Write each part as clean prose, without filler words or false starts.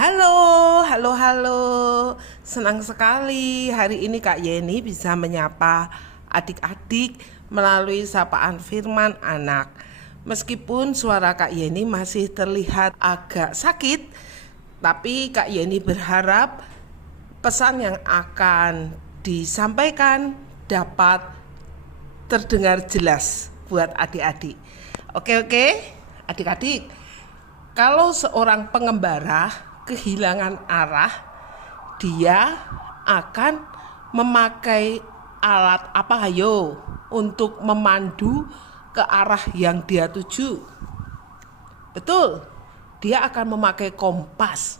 Halo, halo, halo. Senang sekali hari ini Kak Yeni bisa menyapa adik-adik melalui sapaan firman anak. Meskipun suara Kak Yeni masih terlihat agak sakit, tapi Kak Yeni berharap pesan yang akan disampaikan dapat terdengar jelas buat adik-adik. Oke, adik-adik. Kalau seorang pengembara kehilangan arah, dia akan memakai alat apa hayo untuk memandu ke arah yang dia tuju. Betul, dia akan memakai kompas.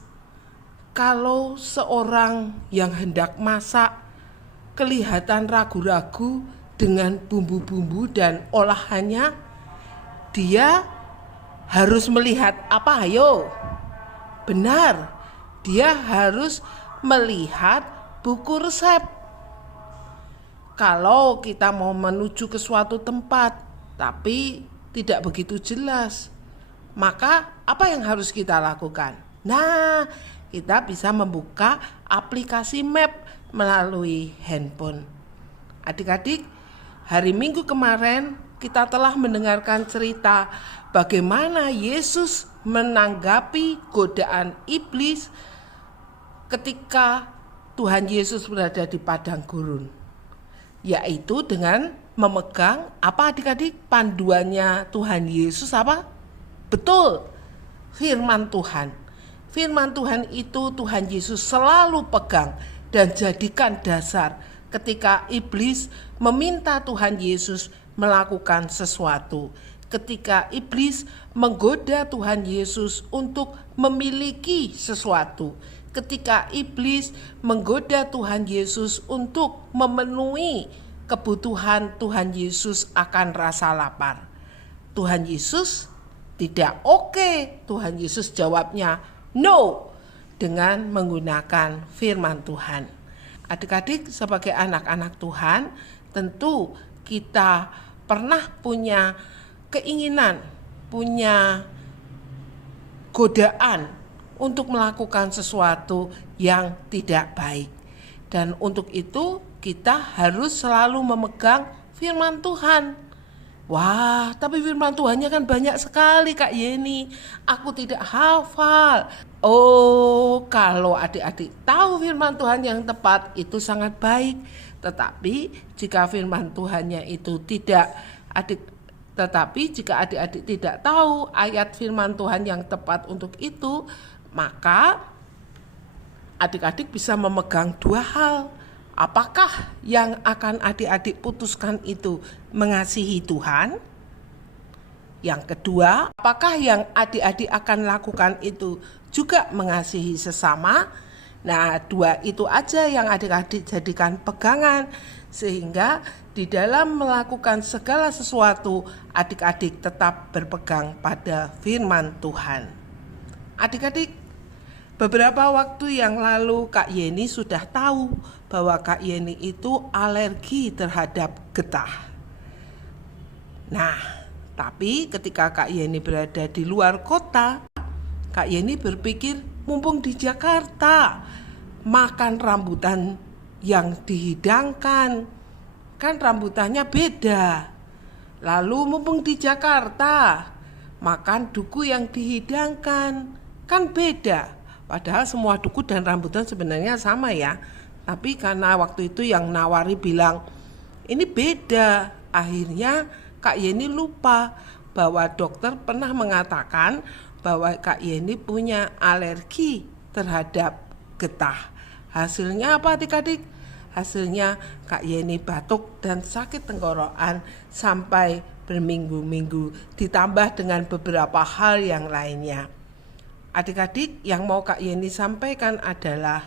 Kalau seorang yang hendak masak kelihatan ragu-ragu dengan bumbu-bumbu dan olahannya, dia harus melihat apa hayo? Benar, dia harus melihat buku resep. Kalau kita mau menuju ke suatu tempat tapi tidak begitu jelas, maka apa yang harus kita lakukan? Nah, kita bisa membuka aplikasi map melalui handphone. Adik-adik, hari Minggu kemarin kita telah mendengarkan cerita bagaimana Yesus menanggapi godaan iblis ketika Tuhan Yesus berada di padang gurun, yaitu dengan memegang apa adik-adik? Panduannya Tuhan Yesus apa? Betul, firman Tuhan. Firman Tuhan itu Tuhan Yesus selalu pegang dan jadikan dasar ketika iblis meminta Tuhan Yesus melakukan sesuatu. Ketika iblis menggoda Tuhan Yesus untuk memiliki sesuatu, ketika iblis menggoda Tuhan Yesus untuk memenuhi kebutuhan Tuhan Yesus akan rasa lapar, Tuhan Yesus tidak oke. Tuhan Yesus jawabnya no dengan menggunakan firman Tuhan. Adik-adik, sebagai anak-anak Tuhan, tentu kita pernah punya keinginan, punya godaan untuk melakukan sesuatu yang tidak baik. Dan untuk itu kita harus selalu memegang firman Tuhan. Wah, tapi firman Tuhannya kan banyak sekali Kak Yeni. Aku tidak hafal. Oh, kalau adik-adik tahu firman Tuhan yang tepat itu sangat baik. Tetapi jika firman Tuhannya itu jika adik-adik tidak tahu ayat firman Tuhan yang tepat untuk itu, maka adik-adik bisa memegang dua hal. Apakah yang akan adik-adik putuskan itu mengasihi Tuhan? Yang kedua, apakah yang adik-adik akan lakukan itu juga mengasihi sesama? Nah, dua itu aja yang adik-adik jadikan pegangan, sehingga di dalam melakukan segala sesuatu, adik-adik tetap berpegang pada firman Tuhan. Adik-adik, beberapa waktu yang lalu Kak Yeni sudah tahu bahwa Kak Yeni itu alergi terhadap getah. Nah, tapi ketika Kak Yeni berada di luar kota, Kak Yeni berpikir mumpung di Jakarta, makan rambutan yang dihidangkan, kan rambutannya beda. Lalu mumpung di Jakarta, makan duku yang dihidangkan, kan beda. Padahal semua duku dan rambutan sebenarnya sama ya. Tapi karena waktu itu yang nawari bilang, ini beda. Akhirnya Kak Yeni lupa bahwa dokter pernah mengatakan bahwa Kak Yeni punya alergi terhadap getah. Hasilnya apa adik-adik? Hasilnya Kak Yeni batuk dan sakit tenggorokan sampai berminggu-minggu, ditambah dengan beberapa hal yang lainnya. Adik-adik, yang mau Kak Yeni sampaikan adalah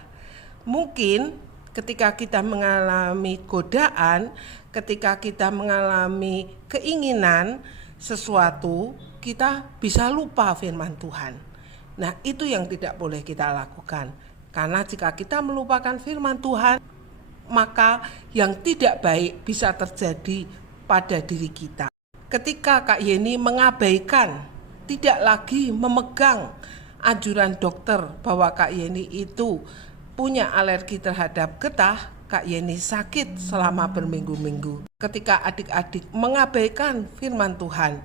mungkin ketika kita mengalami godaan, ketika kita mengalami keinginan sesuatu, kita bisa lupa firman Tuhan. Nah, itu yang tidak boleh kita lakukan. Karena jika kita melupakan firman Tuhan, maka yang tidak baik bisa terjadi pada diri kita. Ketika Kak Yeni mengabaikan, tidak lagi memegang anjuran dokter bahwa Kak Yeni itu punya alergi terhadap getah, Kak Yeni sakit selama berminggu-minggu. Ketika adik-adik mengabaikan firman Tuhan,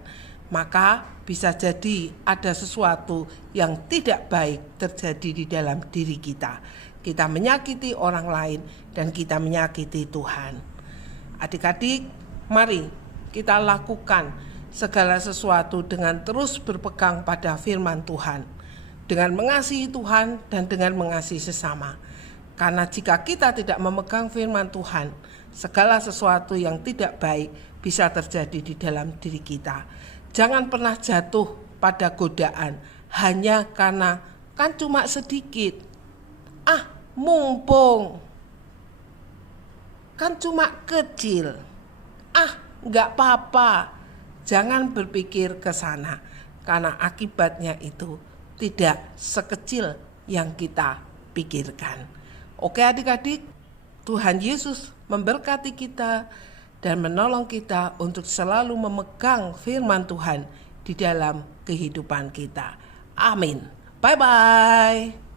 maka bisa jadi ada sesuatu yang tidak baik terjadi di dalam diri kita. Kita menyakiti orang lain dan kita menyakiti Tuhan. Adik-adik, mari kita lakukan segala sesuatu dengan terus berpegang pada firman Tuhan, dengan mengasihi Tuhan dan dengan mengasihi sesama. Karena jika kita tidak memegang firman Tuhan, segala sesuatu yang tidak baik bisa terjadi di dalam diri kita. Jangan pernah jatuh pada godaan hanya karena kan cuma sedikit. Mumpung kan cuma kecil. Enggak apa-apa. Jangan berpikir ke sana, karena akibatnya itu tidak sekecil yang kita pikirkan. Oke adik-adik, Tuhan Yesus memberkati kita dan menolong kita untuk selalu memegang firman Tuhan di dalam kehidupan kita. Amin. Bye-bye.